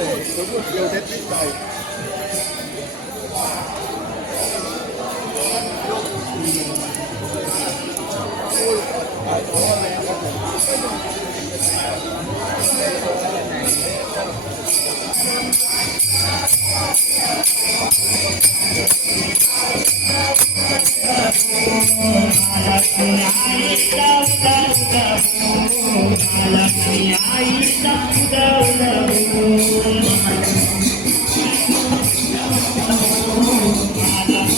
Eu vou te dentro de Gracias.